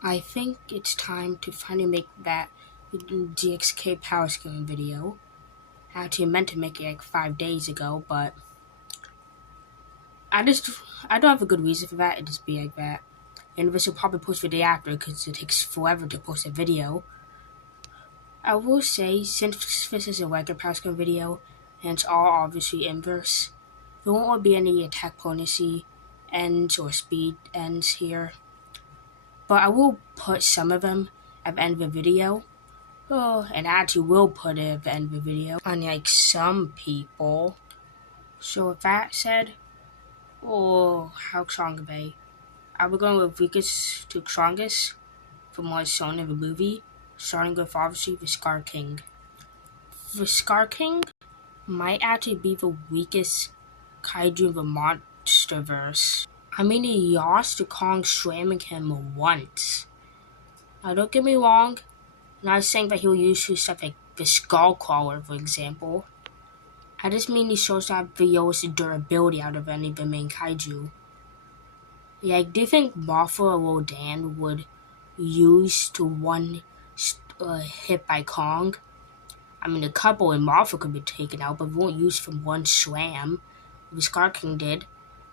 I think it's time to finally make that GXK power scaling video. I actually meant to make it like 5 days ago, but I just I don't have a good reason for that. It just be like that. And this will probably post the day after because it takes forever to post a video. I will say, since this is a regular power scaling video, and it's all obviously inverse, there won't be any attack potency ends or speed ends here. But I will put some of them at the end of the video. Oh, and I actually will put it at the end of the video, unlike some people. So with that said, how strong are they? Are we going with weakest to strongest from what is shown in the movie, starting with obviously the Scar King. The Scar King might actually be the weakest kaiju in the MonsterVerse. I mean, he lost to Kong slamming him once. Now don't get me wrong, I'm not saying that he'll use stuff like the Skull Crawler, for example. I just mean he shows that the lowest durability out of any of the main kaiju. Yeah, do you think Mothra or Rodan would use to one hit by Kong? I mean, a couple in Mothra could be taken out, but won't use from one slam. The Scar King did,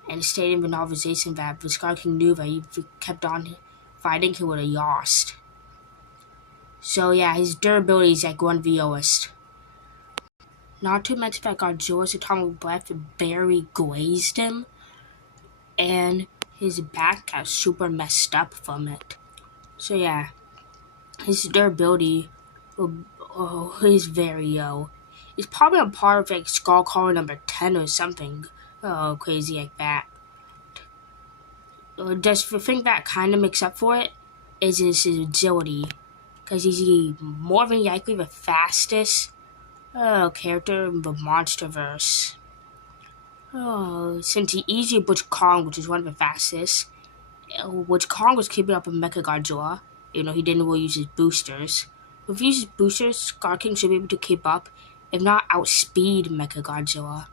and it stated in the novelization that the Scar King knew that if he kept on fighting, he would have lost. So yeah, his durability is like one of the lowest. Not to mention that Godzilla's atomic breath barely grazed him, and his back got super messed up from it. So yeah, his durability is very low. It's probably a part of like Skull Crawler number 10 or something crazy like that. Just the thing that kind of makes up for it is his agility, because he's more than likely the fastest character in the MonsterVerse. Since he easily beats Kong, which is one of the fastest, which Kong was keeping up with Mechagodzilla, he didn't really use his boosters. If he uses boosters, Scar King should be able to keep up, if not outspeed Mechagodzilla.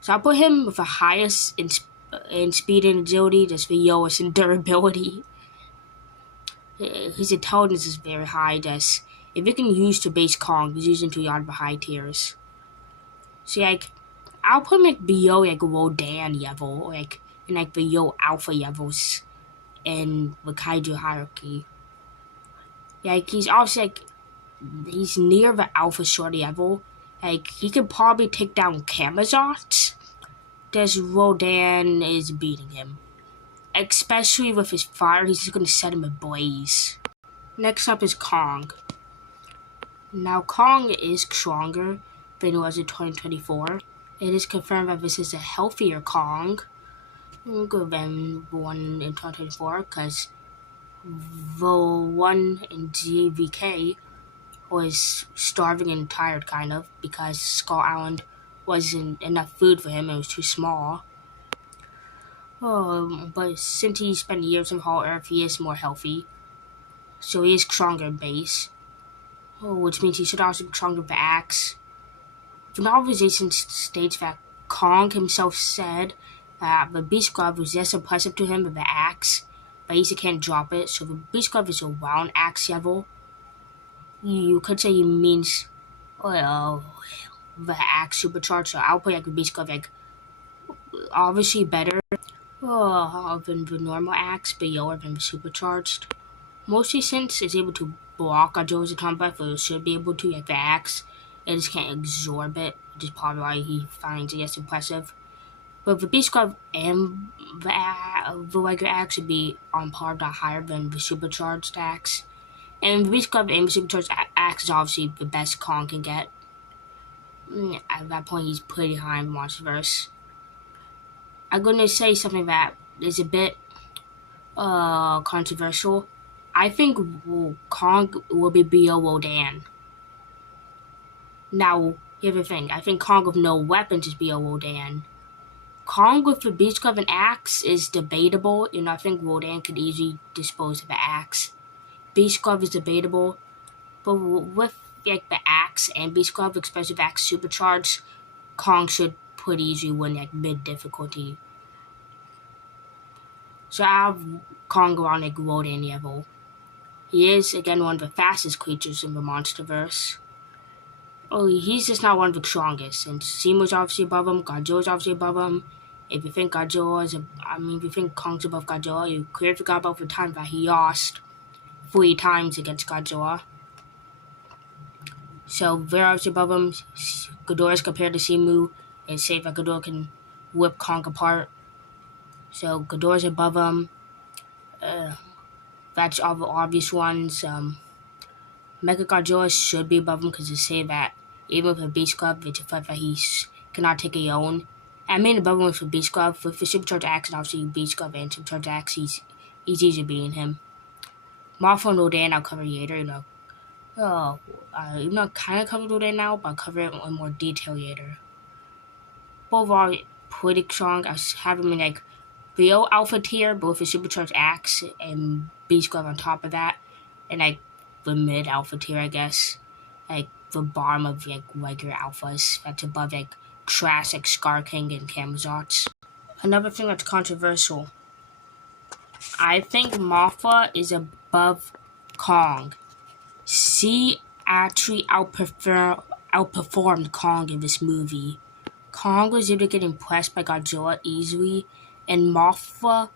So I'll put him with the highest in speed and agility, just the lowest in durability. His intelligence is very high, just if you can use to base Kong, he's using to a lot of the high tiers. So I'll put him like below like Rodan level, or like in like below alpha levels in the kaiju hierarchy. He's also he's near the alpha shorty level. He could probably take down Camazotz. This Rodan is beating him. Especially with his fire, he's just gonna set him ablaze. Next up is Kong. Now Kong is stronger than it was in 2024. It is confirmed that this is a healthier Kong than the one in 2024, because the one in GVK was starving and tired, kind of, because Skull Island wasn't enough food for him, it was too small. But since he spent years on Hollow Earth, he is more healthy, so he is stronger in base, which means he should also be stronger with the axe. The novelization states that Kong himself said that the Beast Glove was less impressive to him with the axe, but he can't drop it, so the Beast Glove is around axe level. You could say he means the axe supercharged, so I'll put the Beast Glove obviously better than the normal axe, but lower than the supercharged. Mostly since it's able to block Godzilla's atomic breath, or it should be able to, like the axe. It just can't absorb it, which is probably why he finds it less impressive. But the Beast Glove and the regular axe would be on par, not higher than the supercharged axe. And the Beast Glove and the supercharged axe is obviously the best Kong can get. At that point, he's pretty high in the MonsterVerse. I'm going to say something that is a bit controversial. I think Kong will be below Rodan. Now, here's the thing. I think Kong with no weapons is below Rodan. Kong with the Beast Club and axe is debatable, and I think Rodan could easily dispose of the axe. Beast Club is debatable, but with like the axe and Beast Club, especially the axe supercharged, Kong should pretty easily win like mid difficulty. So I have Kong around like Rodan level. He is again one of the fastest creatures in the MonsterVerse. Oh, he's just not one of the strongest. And Simu's obviously above him. Godzilla's obviously above him. If you think if you think Kong's above Godzilla, you clearly forgot about the time that he lost 3 times against Godzilla. So they're obviously above him. Ghidorah's compared to Simu, and say that Ghidorah can whip Kong apart. So Ghidorah's above him. That's all the obvious ones. Mechagodzilla should be above him because they say that even with a Beast Club, it's a fact that he cannot take a own. I mean above him with the Beast Club. With the Supercharged Axe and obviously Beast Club and Supercharged Axe, he's easy beating him. Mothra and Rodan I'll cover later, even though kind of covered Rodan now, but I'll cover it in more detail later. Both are pretty strong. I have them in like the alpha tier, both the Supercharged Axe and Beast Club on top of that, and like the mid alpha tier, I guess, like the bottom of like regular alphas. That's above like trash like Scar King and Camazotz. Another thing that's controversial. I think Mothra is above Kong. She actually outperformed Kong in this movie. Kong was able to get impressed by Godzilla easily, and Mothra,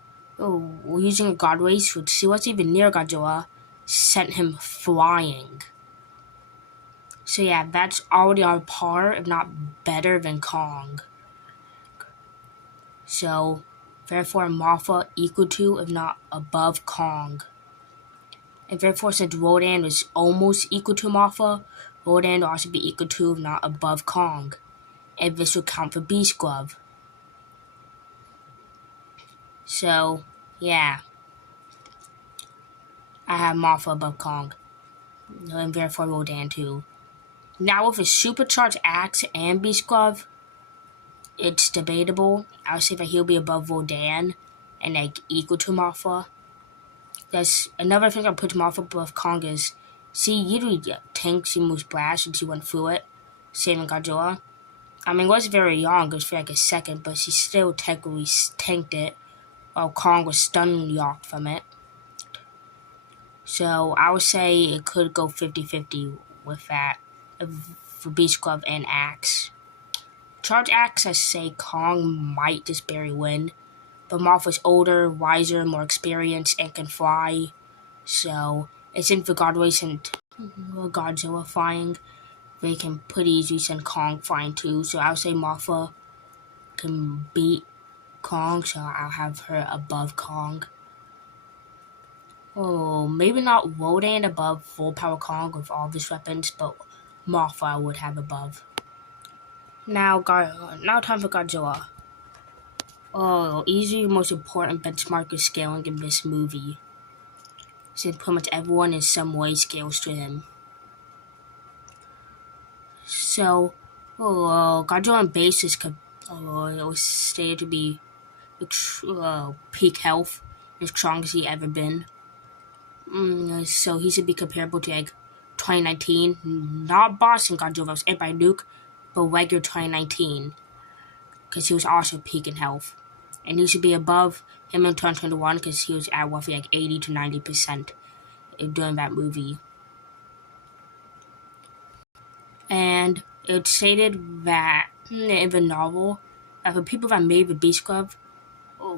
using a God Race, which she wasn't even near Godzilla, sent him flying. So yeah, that's already on par, if not better than Kong. So, therefore Mothra equal to, if not above Kong. And therefore, since Rodan was almost equal to Mothra, Rodan will also be equal to, if not above Kong. And this will count for Beast Glove. So, yeah. I have Mothra above Kong. And therefore Rodan too. Now with a Supercharged Axe and Beast Glove, it's debatable. I would say that he'll be above Rodan and like equal to Mothra. That's another thing I put Mothra above Kong is she usually tanks Simu's blast and she went through it, saving Godzilla. I mean, it was very long, it was for like a second, but she still technically tanked it while Kong was stun locked from it. So I would say it could go 50-50 with that for Beast Club and Axe. Charge Axe, I say Kong might just barely win, but Mothra's older, wiser, more experienced, and can fly. So it's in the God Race and Godzilla flying. They can pretty easily send Kong flying too. So I would say Mothra can beat Kong, so I'll have her above Kong. Oh, maybe not Rodan above full power Kong with all of his weapons, but Mothra I would have above. Now time for Godzilla. Oh, easily the most important benchmark is scaling in this movie. Since pretty much everyone in some way scales to him. So, Godzilla on base is it was stated to be peak health, as strong as he ever been. So he should be comparable to like 2019, not Boston Godzilla that was hit by Nuke, but regular 2019, because he was also peak in health. And he should be above him in 2021 because he was at roughly like 80 to 90% during that movie. And it's stated that in the novel, that the people that made the Beast Club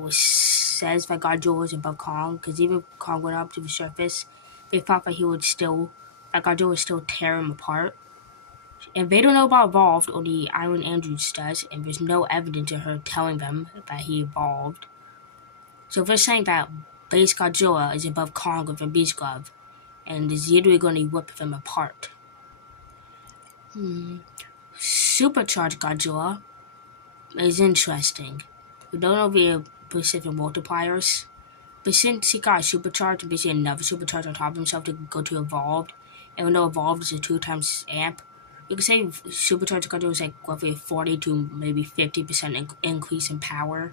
says that Godzilla is above Kong, because even if Kong went up to the surface, they thought that Godzilla would still tear him apart. And they don't know about evolved, only Iron Andrews does, and there's no evidence of her telling them that he evolved. So they're saying that base Godzilla is above Kong with a Beast Glove, and is literally going to rip them apart. Supercharged Godzilla is interesting. We don't know the specific multipliers, but since he got supercharged and basically another supercharge on top of himself to go to evolved, and we know evolved is a 2 times amp, you could say supercharged Godzilla was like roughly 40 to maybe 50% increase in power.